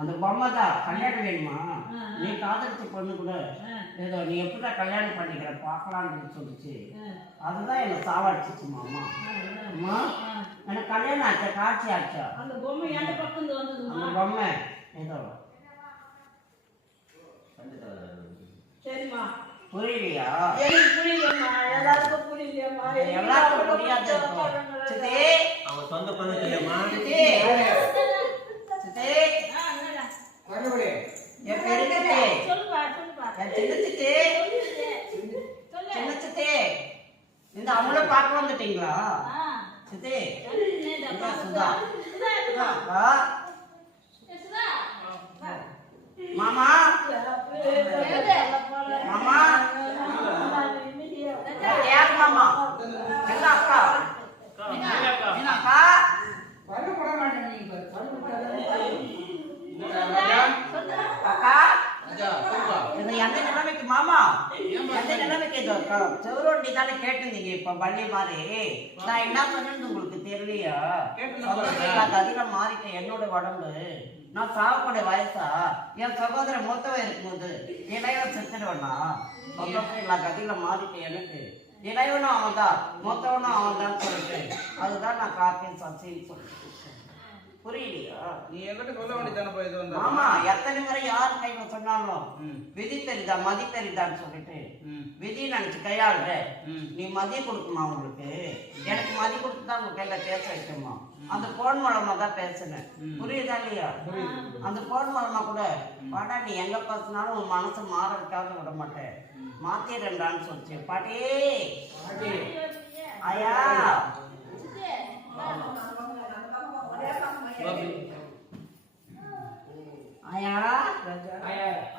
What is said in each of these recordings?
அந்த பொம்மை தான் கல்யாணம் வேணுமா? நீ காதலிச்ச பொண்ணு கூட ஏதோ நீ எப்படிதான் கல்யாணம் பண்ணிக்கிற பார்க்கலான்னு சொல்லிச்சு. அதுதான் என்னை சாவடிச்சிச்சு மாமா. அம்மா எனக்கு கல்யாணம் ஆச்சா காட்சி ஆச்சா? அந்த பொம்மை எந்த பக்கம் வந்தது? அந்த பொம்மை ஏதோ சரிம்மா. புரியலையா? எனக்கு புரியலம்மா, எல்லாருக்கும் புரியலையம்மா. எல்லாருக்கும் புரியாது. சித்தி அவன் சொந்த பந்தத்திலம்மா. சித்தி சித்தி என் பேரு சித்தி. சொல்லுப்பா சொல்லுப்பா. என் சின்ன சித்தி சின்ன சித்தி இந்த அவங்கள பார்க்க வந்துட்டீங்களா? சித்தி சுதா மாமா மாமா யார் மாமா? எங்க அக்கா? அக்கா அக்கா இது எந்த நிலைமைக்கு மாமா? எந்த நிலைமைக்கு இது செவரோண்டி தானே கேட்டுருந்தீங்க இப்ப பள்ளி மாதிரி. நான் என்ன சொன்னேன்னு உங்களுக்கு தெரியலையா? அதிகம் மாறிட்டேன் என்னோட உடம்பு. நான் சாவக்கூடிய வயசா? என் சகோதரன் மூத்தவன் இருக்கும்போது இளையவன் செத்துடுவேன்னா கதியில மாறிட்டேன். எனக்கு இளையவனும் அவன் தான் மூத்தவனும் அவன் தான் சொல்லிட்டு அதுதான் நான் காப்பேன் சசின்னு சொல்லிட்டு. புரியலையா? நீ என்கிட்ட சொல்ல வேண்டியதானப்பா இது வந்து. ஆமா எத்தனை முறை யார் கையில சொன்னாலும் விதி தெரிதா மதி தெரிதான்னு சொல்லிட்டு விதி நினைச்சு கையாளுற. நீ மதி கொடுக்குமா உங்களுக்கு? எனக்கு மதி கொடுத்து தான் உங்க கையில பேச வைக்கணுமா? அந்த போன் மூலமா தான் பேசுனேன். புரியுதா இல்லையா? அந்த போன் மூலமா கூட பாடா நீ எங்க பேசினாலும் உன் மனசு மாறதுக்காக விட மாட்டேன் மாத்திரண்டான்னு சொல்லிச்சு. பாட்டி ஐயா ஐயா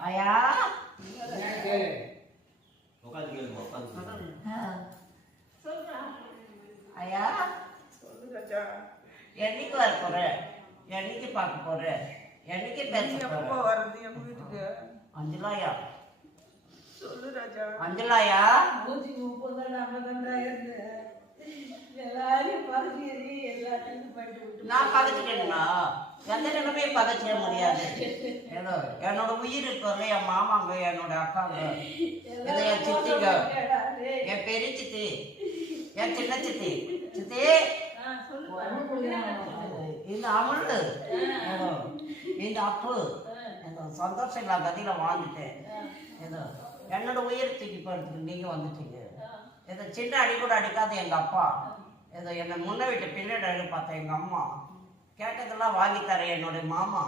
ஐயா உட்காந்து கேளுங்க உட்காந்து. ஐயா என்னைக்கு வர போற? என்னைக்கு பார்க்க போற? என்னைக்கு பேச போற? வருது எங்க வீட்டுக்கு? அஞ்சலாயா சொல்லு ராஜா. அஞ்சலாயா 130 நாள் இருந்தேன். எல்லாரையும் பதவி எல்லாத்தையும் படித்து விட்டு நான் பதச்சிட்டேன்னா எந்த நிலைமையை பதச்சிட முடியாது. ஏதோ என்னோட உயிர் இருப்பாங்க என் மாமாங்க என்னோட அக்காங்க ஏதோ என் சித்திங்க என் பெரிய சித்தி என் சின்ன சித்தி சித்தி இந்த அமுல் ஏதோ இந்த அப்பு ஏதோ சந்தோஷம் இல்லா கதியில வாழ்ந்துட்டேன். ஏதோ என்னோட உயிர் தூக்கி போறதுக்கு நீங்க வந்துட்டீங்க. ஏதோ சின்ன அடி கூட அடிக்காத எங்க அப்பா ஏதோ என்னை முன்ன விட்டு பின்னாடி பார்த்தேன் எங்க அம்மா கேட்டதெல்லாம் வாங்கி தரேன் என்னுடைய மாமா